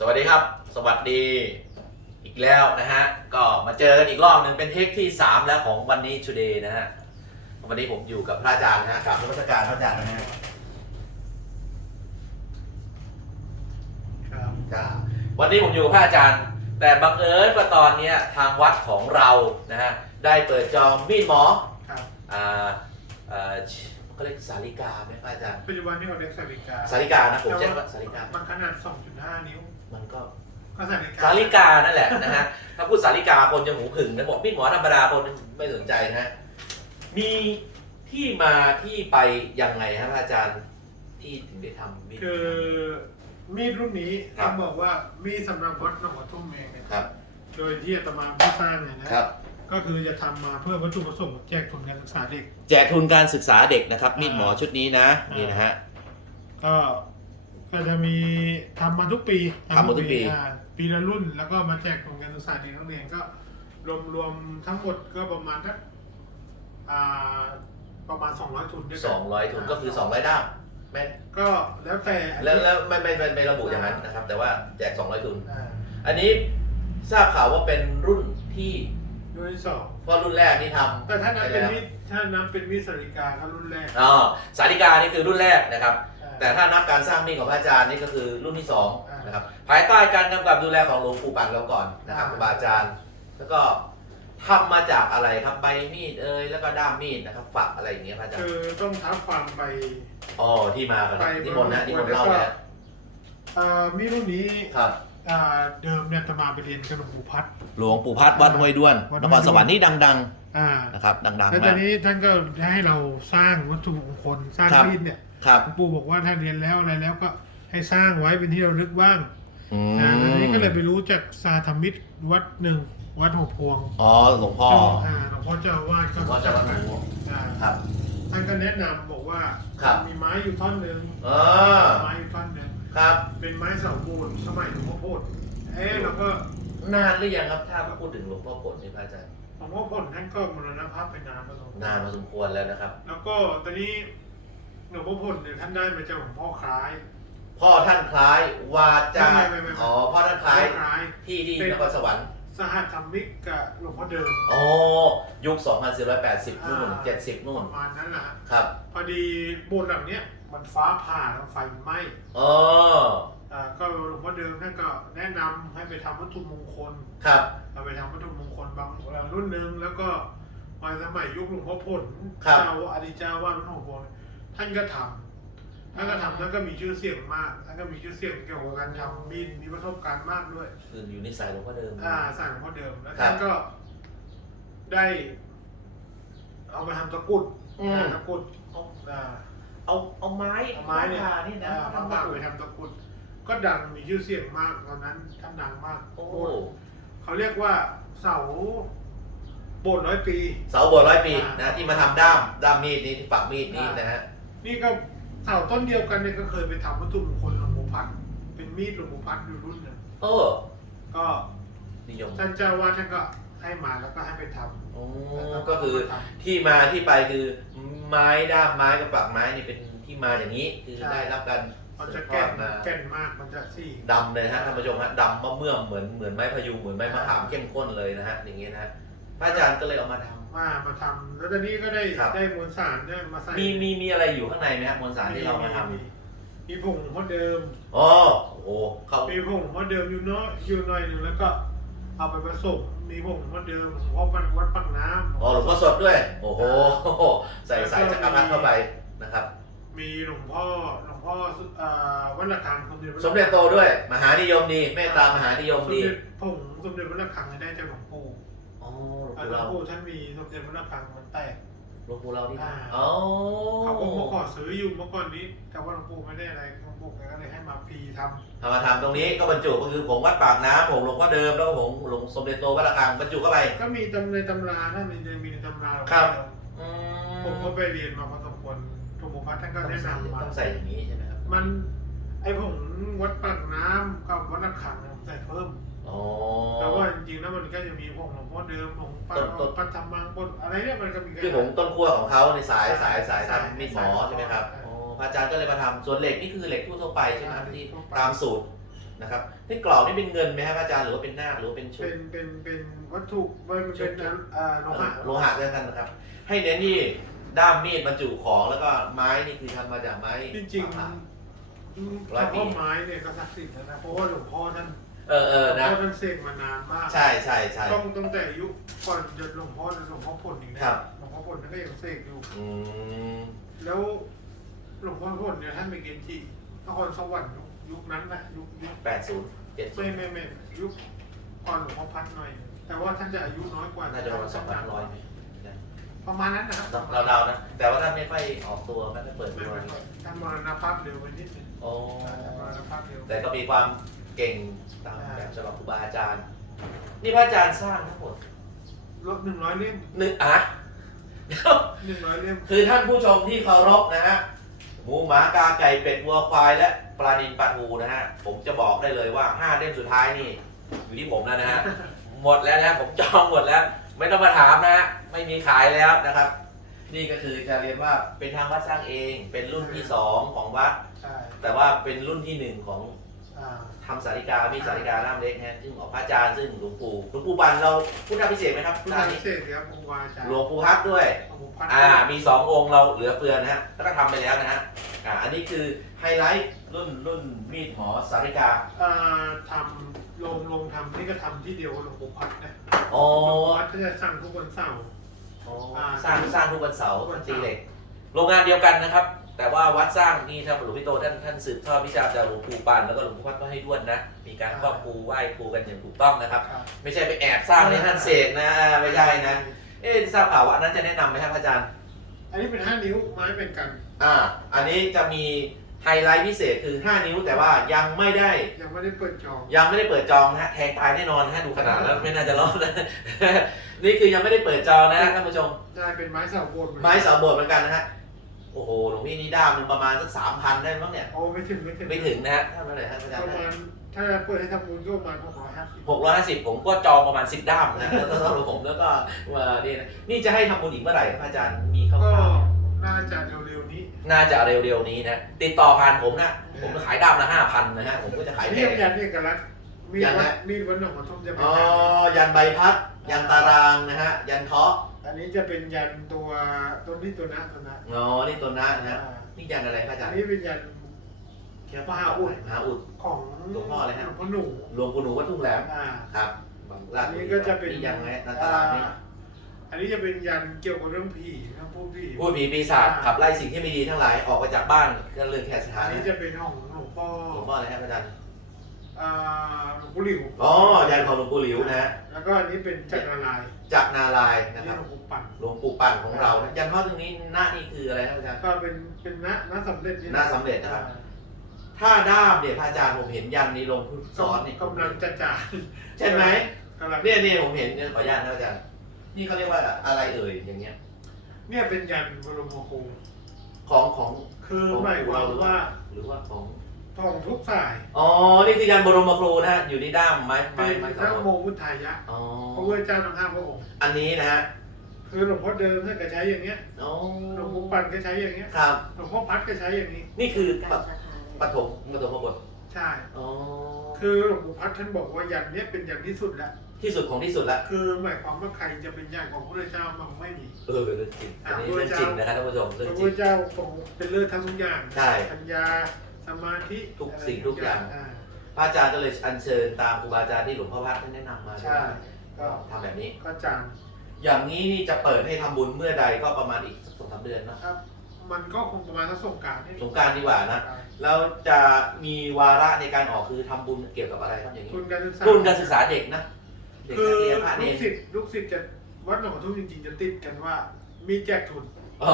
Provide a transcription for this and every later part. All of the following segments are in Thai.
สวัสดีครับ สวัสดีอีกแล้วนะฮะ ก็มาเจอกันอีกรอบหนึ่งเป็นเทคที่ 3 แล้วของวันนี้ today นะฮะ วันนี้ผมอยู่กับพระอาจารย์นะฮะกับนมัสการพระอาจารย์นะฮะครับครับวันนี้ผมอยู่กับพระอาจารย์ แต่บังเอิญว่าตอนเนี้ยทางวัดของเรานะฮะได้เปิดจองมีดหมอครับอ่าอ่าเขาเรียกสาลิกาไหมพระอาจารย์ปัจจุบันนี้เขาเรียกสาริกาสาลิกานะผมใช้ว่าสาลิกา มันขนาด 2.5 นิ้ว มันก็ก็สาริกาสาลิกานั่นแหละนะฮะ ถ้าพูดสาลิกาคนจะหูผึ่งนะบอกมีดหมอธรรมดาคนไม่สนใจนะฮะมีที่มาที่ไปยังไงฮะพระอาจารย์ที่ถึงได้ทำมีด คือมีดรุ่นนี้ครับต้องบอกว่ามีดสำหรับวัดหนองกระทุ่มเองเนี่ยครับ โดยที่อาตมาผู้สร้างเนี่ยนะครับ ก็คือจะทำมาเพื่อวัตถุประสงค์แจกทุนการศึกษาเด็ก แจกทุนการศึกษาเด็กนะครับ มีดหมอชุดนี้นะอ่านี่นี่นะฮะ ก็ ก็จะมีทำมาทุกปีทำมาทุกปี อ่าปีละรุ่นแล้วก็มาแจกทุนการศึกษาเด็กนักเรียนก็รวมรวมทั้งหมดก็ประมาณทักอ่าประมาณ 200 ทุนด้วยสกัองร้อยทุนก็คือสองร้อยด้ามไม่ก็แล้วแต่แล้วแล้วไม่ไม่ไม่ไม่ระบุอย่างนั้นนะครับ แต่ว่าแจกสองร้อยทุน อ่าอันนี้ทราบข่าวว่าเป็นรุ่นที่รุ่นที่สองเพราะรุ่นแรกนี่ทำแต่ถ้านับไปเป็นแล้วมิตรถ้านับเป็นมิตรสาริกาก็รุ่นแรก อ๋อสาริกานี่คือรุ่นแรกนะครับอ่า แต่ถ้านับการสร้างมีดของพระอาจารย์นี่ก็คือรุ่นที่สองอ่านนะครับภายใต้การกำกับดูแลของหลวงปู่ปั่นเราก่อนนะครับอ่าครูบาอาจารย์ แล้วก็ทำมาจากอะไรครับใบมีดเอ้ยแล้วก็ด้ามมีดนะครับฝักอะไรอย่างเงี้ยพระอาจารคืย์อต้องทับความไป อ๋อที่มากันไปนิมนต์นะนิมนต์แล้วก็เล่าเลยนะอ่ามีดรุ่นนี้ครับ อ่าเดิมเนี่ยอาตมาไปเรียนกับหลวงปู่พัด หลวงปู่พัดวัดห้วยด้วนวัดนห้วยด้วน ครสวรรค์นี่ดังอ่าๆนะครับ ดังแล้วๆตอมานก นี้ท่านก็ให้เราสร้างวัตถุมงคลสร้างครับ มีดเนี่ย ครับหลวงปู่บอกว่าถ้าเรียนแล้วอะไรแล้วก็ให้สร้างไว้เป็นที่ระลึกบ้างอือ่าแล้วทีนี้ก็เลยไปมรู้จากสาธมิตรวัดหนึ่งวัดหัวพวงอ๋อหลวงพ่ออ่าหลวงพ่อเจ้าอาวาสหลวงพ่อเจ้าวัดหลวงพ่ออ่าครับ ท่านก็แนะนำบอกว่าครับ มีไม้อยู่ท่อนหนึ่งอ๋อไม้อยู่ท่อนหนึ่งครับ เป็นไม้เสาโบสถ์สมัยหลวงพ่อโพธิ์เอ๊ะเราก็นานหรือยังครับถ้าพูดถึงหลวงพ่อผลนี่พระอาจารย์หลวงพ่อโพธิ์ท่านก็มรณภาพไปนานแล้วนานพอสมควรแล้วนะครับ แล้วก็ตอนนี้ หลวงพ่อโพธิ์เนี่ยท่านได้มาจากหลวงพ่อคล้าย พ่อท่านคล้ายวาจาไม่ไม่ไม่ไม่ อ๋อพ่อท่านคล้ายคล้าย ที่ที่เป็น นครสวรรค์สหัสธรรมิกกับหลวงพ่อเดิม อ๋อยุค 2480 นู่น อ่า 70 นู่ปน ระมาณนั้นนะฮะครับพอดีโบสถ์หลังเนี้ยมันฟ้าผ่าแล้วไฟมันไหม้อ๋ออ่าก็หลวงพ่อเดิมท่านก็แนะนำให้ไปทำวัตถุมงคลครับ เอาไปทำวัตถุมงคลบางรุ่นหนึ่งแล้วก็มาสมัยยุคหลวงพ่อพลครับ เจ้าอดีตเจ้าว่าหลวงพ่อพล ท่านก็ทำท่านก็ทำท่านก็มีชื่อเสียงมากท่านก็มีชื่อเสียงเกี่ยวกับการทำมีดมีประสบการณ์มากด้วย คืออยู่ในสายหลวงพ่อเดิม อ่าสั่งหลวงพ่อเดิมแล้วครับท่านก็ได้ เอามาทำตะกรุดอืมอ่าตะกรุดอ่า เอาเอาไม้เอาไม้เนี่ย ผ่านี่นะอ่าทำมาตะผ่ากรุไปดทำตะกรุด ก็ดังมีชื่อเสียงมากตอนนั้นท่านดังมากโอ้โบสถ์เขาเรียกว่าเสาโบสถ์ร้อยปี เสาโบสถ์ร้อยปีอ่านะที่มาทำด้ามด้ามมีดนี้ที่ฝักมีดนี้นะฮะ นี่ก็เสาต้นเดียวกันเนี่ยก็เคยไปทำวัตถุมงคลหลวงปู่พัดเป็นมีดหลวงปู่พัดอยู่รุ่นหนึ่งเออก็นิยมท่านเจ้าว่าท่านก็ให้มาแล้วก็ให้ไปทำโอ้แล้วก็คือมาทที่มาที่ไปคือไม้ด้ามไม้กับฝักไม้นี่เป็นที่มาอย่างนี้ คือใช่ ได้รับการำมันจะสืบทแก่อนดมาแก่นมากมันจะสี่ ดำเลยนะฮะท่านผู้ชมฮะดำมะเมื่อมเหมือนเหมือนไม้พยุงเหมือนไม้มะขามอ่าเข้มข้นเลยนะฮะอย่างงี้นะฮะพระอาจารย์ก็เลยเอามาทำ มามาทำแล้วตอนนี้ก็ได้ครับ ได้มวลสารเนี่ยมาใส่มีมีมีอะไรอยู่ข้างในไหมฮะมวลสารที่เรามาทำมีผงหลวงพ่อเดิมอ๋อโอ้โหเขามีผงหลวงพ่อเดิมอยู่เนาะอยู่หน่อยหนึ่งแล้วก็ เอาไปผสมมีผงหลวงพ่อเดิมหลวงพ่อปันวัดปักน้ำ อ๋อหลวงพ่อสดด้วย โอ้โห ใส่สายจักรพรรดิเข้าไปนะครับ มีหลวงพ่อหลวงพ่อเอ่อวัดระฆังสมเด็จวัดสมเด็จโตด้วย มหานิยมดีเมตตามหานิยมสมดี เด็จผงสมเด็จวัดระฆังได้จากหลวงปู่ อ๋อหลวงอ่าปู่หลวเรางปู่ท่านมีสมเด็จวัดระฆังมันแตก หลวงปู่เราที่อ่า อ๋อเขาก็มาขอซื้ออยู่เมื่อก่อนนี้ แต่ว่าหลวงปู่ไม่ได้อะไรหลวงปู่แกก็เลยให้มาฟรีทำทำมาทำตรงนี้ก็บรรจุก็คือผงวัดปากน้ำผงหลวงพ่อเดิมแล้วก็ผงหลวงสมเด็จโตวัดระฆังบรรจุเข้าไปก็มีตำในตำราถ้ามีในมีในตำราหลวงครัพ่บอเดิมอืผมก็ไปเรียนมาพอสมควรทุกพัฒน์ท่านก็ต้องแนะใส่นำมา ต้องใส่อย่างนี้ใช่ไหมครับมันไอ้ผงวัดปากน้ำกับวัดระฆังเนี่ยผมใส่เพิ่ม อ๋อ แต่ว่าจริงๆแล้วมันก็จะมีผงหลวงพ่อเดิมผงปัต้นต้นปัทมังปนอะไรเนี่ยมันก็มีคือผงต้นขั้วของเขาในสายใช่สายสายใช่ทำมีดหมอใช่ใช่ไหมครับใช่อ๋อพระอาจารย์ก็เลยมาทำส่วนเหล็กนี่คือเหล็กทั่วๆไปใช่ไหมครับใช่ที่ทั่วไปตามสูตรนะครับที่กรอบนี่เป็นเงินไหมครับอาจารย์หรือว่าเป็นนาคหรือว่าเป็นชุด เป็นเป็นเป็นวัตถุมันเป็นอันอ่าโลหะโลหะด้วยกันนะครับ ให้เน้นที่ด้ามมีดบรรจุของแล้วก็ไม้นี่คือทำมาจากไม้จริงมะพร้าวๆอืมร้อยปีคำว่าไม้เนี่ยก็ศักดิ์สิทธิ์นะเพราะว่าหลวงพ่อท่าน เออเออหลวงนะ พ่อท่านเสกมานานมาก ใช่ใช่ใช่ ต้องตั้งแต่ยุคก่อนจะหลวงพ่อหลวงพ่อผลอีกนะครับ หลวงพ่อผลท่านก็ยังเสกอยู่ อืมแล้วหลวงพ่อผลเนี่ยท่านเป็นเกจินครสวรรค์ยุคยุคนั้นนะยุคยุคแปดศูนย์เจ็ดศูไม่นย์ไม่ไม่ยุคก่อนหลวงพ่อพัดหน่อย แต่ว่าท่านจะอายุน้อยกว่าน่าจะประมาณสองพันร้อยประมาณนั้นนะครับเราเดาๆนะ แต่ว่าท่านไม่ค่อยออกตัวไม่ค่อยเปิดไม่ตัวไม่ไม่ท่านมรณภาพเร็วไปนิดนึงโอ้ท่านมรณภาพเร็วแต่ก็มีความ เก่งตามแบบฉบับครูบาอาจารย์ นี่พระอาจารย์สร้างทั้งหมดลดหนึ่งร้อยเล่มหนึ่งอะเดี๋ยวหนึ่งร้อยเล่มคือท่านผู้ชมที่เคารพนะฮะหมูหมากาไก่เป็ดวัวควายและปลานินปลาทูนะฮะผมจะบอกได้เลยว่าห้าเล่มสุดท้ายนี่ อยู่ที่ผมแล้วนะฮะหมดแล้วนะฮะผมจองหมดแล้ว ไม่ต้องมาถามนะฮะไม่มีขายแล้วนะครับ นี่ก็คือจะเรียนว่าเป็นทางวัดสร้างเอง เป็นรุ่นที่สองของวัด ใช่แต่ว่าเป็นรุ่นที่หนึ่งของอ่า ทำสาริกามีสาริกาล่ามเล็กนะฮะซึ่งออกพระอาจารย์ซึ่งหลวงปู่หลวงปู่บันเราพุทธพิเศษกไหมครับพุทธด้านพินี้เศษครับองค์วาจารย์หลวงปู่ฮักด้วยหลวงปู่พัดอ่า มีสององค์เราเหลือเฟือนะฮะแล้วก็ทำไปแล้วนะฮะอ่าอันนี้คือไฮไลท์รุ่นรุ่นมีดหมอสาริกาอ่าทำลงลงทำนี่ก็ทำที่เดียวกับหลวงปู่พัดนะอ๋อหลวงปู่พัดก็จะสั่งทุกวันเสาร์อ่าสร้างสร้างทุกวันเสาร์ทุกวันตีเสาร์เหล็กโรงงานเดียวกันนะครับ แต่ว่าวัดสร้างนี่ถ้าหลวงพี่โตท่านท่านสืบทอดวิชาจากหลวงปู่ปานแล้วก็หลวงปู่พัดก็ให้ด้วนนะ มีการครอบครูไหว้ครูกันอย่างถูกต้องนะครับครับไม่ใช่ไปแอบสร้างในท่านเสกนะไม่ใช่นะ เอ๊ะทราบข่าวว่าอันนั้นจะแนะนำไหมครับอาจารย์ อันนี้เป็นห้านิ้วไม้เป็นกัน อ่า อันนี้จะมีไฮไลท์พิเศษคือ 5 นิ้วแต่ว่ายังไม่ได้ ยังไม่ได้เปิดจอง ยังไม่ได้เปิดจองนะฮะแทงตายแน่นอนนะฮะดูขนาดแล้วไม่น่าจะรอดนะ นี่คือยังไม่ได้เปิดจองนะฮะท่านผู้ชม ได้เป็นไม้เสาโบนไม้เสาโบสถ์เหมือนกันนะฮะโอ้โหหลวงพี่นี่ด้ามหนึงประมาณสักสามพันได้มั้งเนี่ยโอ้ไม่ถึงไม่ถึงไม่ถึงนะฮะเท่าไหร่ฮะอาจารปย์ระมาณถ้าเปิดให้ทำบุญก็ประมาณหกร้อยห้าสิบหกร้อยห้าสิบผมก็จองประมาณสิบด้ามนะแล้วก็ผมแล้วก็มานี่นะนี่จะให้ทำบุญอีกเมื่อไหร่ครับอาจารย์มีคก็ร่าวๆเนี่ยน่าจะเร็วๆนี้น่าจะเร็วๆนี้นะ ติดต่อผ่านผมนะ ผมจะขายด้ามละห้าพันนะฮะ ผมก็จะขายแพนี่ง ยันเอกลักษณ์มียันวันะ ดมีดวัดหนองกระทุ่มจะเป็นอ๋อยันยันใบพัด ยันตารางนะฮะ ยันเคาะ อันนี้จะเป็นยันตัวตัวนี้ตัวนะตัวนะอ๋อนี่ตัวหน้านะฮะอ่านี่ยันอะไรครับอาจาอัรนย์นี้เป็นยันมหาอุดมหาอุด ของหลวงพ่ออะไรฮะ หลวงพ่อหนูหลวงปู่หนูวัดทุ่งแหลม อ่า ครับบางราชอันบุรีนี้ก็จะเป็นนี่ยันไงนันตารางนี่อ่อันนี้จะเป็นยันเกี่ยวกับเรื่องผีเรื่องพูดผีพูดผีปีศาจขับไล่สิ่งที่ไม่ดีทั้งหลายออกไปจากบ้านก็เรื่องแค่สถาอันนนี้จะเป็นของหลวงพ่อหลวงพ่ออะไรครับอาจารย์ อ่าหลวงปู่หลิวอ๋อยันของหลวงปู่หลิวนะฮะ แล้วก็อันนี้เป็นจักรนารายณ์จากนารายณ์อันนะคนี้รับหลวงปู่ปั่นหลวงปู่ปั่นของเรานะยันข้อตรงนี้หน้านี่คืออะไรครับอาจารย์ ก็เป็นเป็นนะนะสำเร็จนี่นะสำเร็จนะครับ ถ้าด้ามเนี่ยพระอาจารย์ผมเห็นยันนี้ลงสอนนี่กำลังจะจ่ายใช่ไหมกำลังเนี่ยเนี่ยผมเห็นเนี่ยขออนุญาตนะอาจารย์นี่เขาเรียกว่าอะไรเอ่ยอย่างเงี้ย เนี่ยเป็นยันบรมครูของของคือหมายความว่า หรือว่าของ ทองทุกสายอ๋อ นี่คือยันบรมครูนะฮะ อยู่ในด้ามไม้เป็ไม้นไม้พระสองโมพุทธายะอ๋อ พระพุทธเจ้าทั้งห้าพระองค์อันนี้นะฮะคือหลวงพ่อเดิมท่านก็ใช้อย่างเงี้ยอ๋อหลวงปู่ปั่นก็ใช้อย่างเงี้ยครับ หลวงพ่อพัดก็ใช้อย่างนี้ นี่คือปการสาขาปฐมปฐมบทใช่ อ๋อ คือหลวงปู่พัดท่านบอกว่ายันเนี้ยเป็นยันที่สุดแล้วที่สุดของที่สุดละ คือหมายความว่าใครจะเป็นยันของพระพุทธเจ้ามันไม่มี เออเรื่องจริง อันนี้เรื่องจริงนะครับท่านผู้ชมพเรื่องระจพุริทง ธเจ้าทรงเป็นเลิศทั้งทุกอย่างใช่ ปัญญา สมาธิทุกสิ่งทุกอย่างาพระอาจารย์ก็เลยอัญเชิญตามครูบาอาจารย์ที่หลวงพ่อพัดท่านแนะนำมาใช่ ก็ทำแบบนี้ ก็จางอย่างนี้นี่จะเปิดให้ทำบุญเมื่อใดก็ประมาณอีกสองสามเดือนเนอะครับ มันก็คงประมาณสักสงกรารนี่สงกรารดีกว่านะ แล้วจะมีวาระในการออกคือทำบุญเกี่ยวกับอะไรครับอย่างนี้ทุนการศึกษาทุนการศึกษาเด็กนะเด็กคืนัอกเรียนพระเนลูรกศิษย์ลูกศิษย์จะวัดหนองกระทุ่มจริงๆจะติดกันว่า มีแจกทุน อ๋อ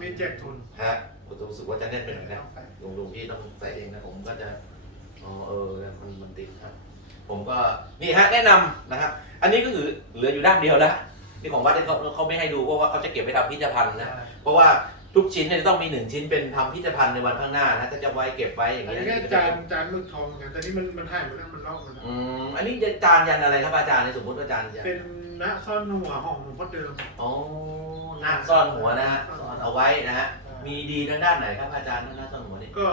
มีแจกทุนฮะผมรู้สึกว่าจะแน่นไปหน่อยนะลุงลุงพี่ต้องใส่เองนะผมก็จะอ๋อเออมันมันติดครับ ผมก็นี่ฮะแนะนำนะครับ อันนี้ก็คือเหลืออยู่ด้านเดียวแล้วนี่ของวัดเนี่ยเขาเขาไม่ให้ดูเพราะว่าเขาจะเก็บไว้ทำพิพิธภัณฑ์นะ เพราะว่า ทุกชิ้นเนี่ยจะต้องมีหนึ่งชิ้นเป็นทำพิพิธภัณฑ์ในวันข้างหน้านะถ้าจะไว้เก็บไว้อย่างอันนี้นี้นะแค่จานจานหมึกทองไงแต่นี่มันมันหายหมดแล้วมันลอกหมดแล้วอืมอันนี้จะจานยันอะไรครับอาจารย์ในสมมติว่าอาจารย์ยันเป็นณซ่อนหัวของหลวงพ่อเดิม อ๋อหน้าซ่อนหัวนะฮะซ่อนเอาไว้นะฮะมีดีทางด้านไหนครับอาจารย์หน้าซ่อนหัวนี่ก็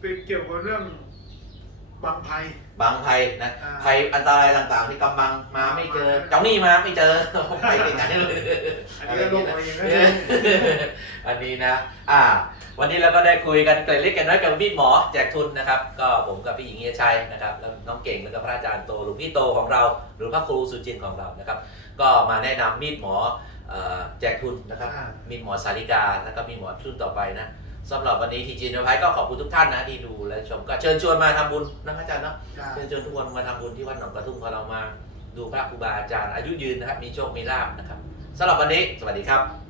เป็นเกี่ยวกับเรื่อง บางไพบางภัยนะอ่า ภัยอันตรายต่างๆ ที่กำลังมาไม่เจอ เจ้าหนี้มาไม่เจอไปยังไงเลย อันนี้ก็ลงมาเองนะอันนี้นะ อ่า วันนี้เราก็ได้คุยกันเกล็ดเล็กกันน้อยกับพี่หมอแจกทุนนะครับ ก็ผมกับพี่หญิงเฮียชัยนะครับ แล้วน้องเก่งแล้วก็พระอาจารย์โตหลวงพี่โตของเรา หรือพระครูสุจินต์ของเรานะครับ ก็มาแนะนำมีดหมอเอ่อแจกทุนนะครับ อ่ามีดหมอสาริกาแล้วก็มีดหมอรุ่นต่อไปนะ สำหรับวันนี้ทีจีนภัยก็ขอบคุณทุกท่านนะที่ดูและชมก็เชิญชวนมาทำบุญนะพระอาจารย์เนาะจ้ะเชิญชวนทุกคนมาทำบุญที่วัดหนองกระทุ่มของเรามา ดูพระครูบาอาจารย์อายุยืนนะครับมีโชคมีลาบนะครับสำหรับวันนี้สวัสดีครับ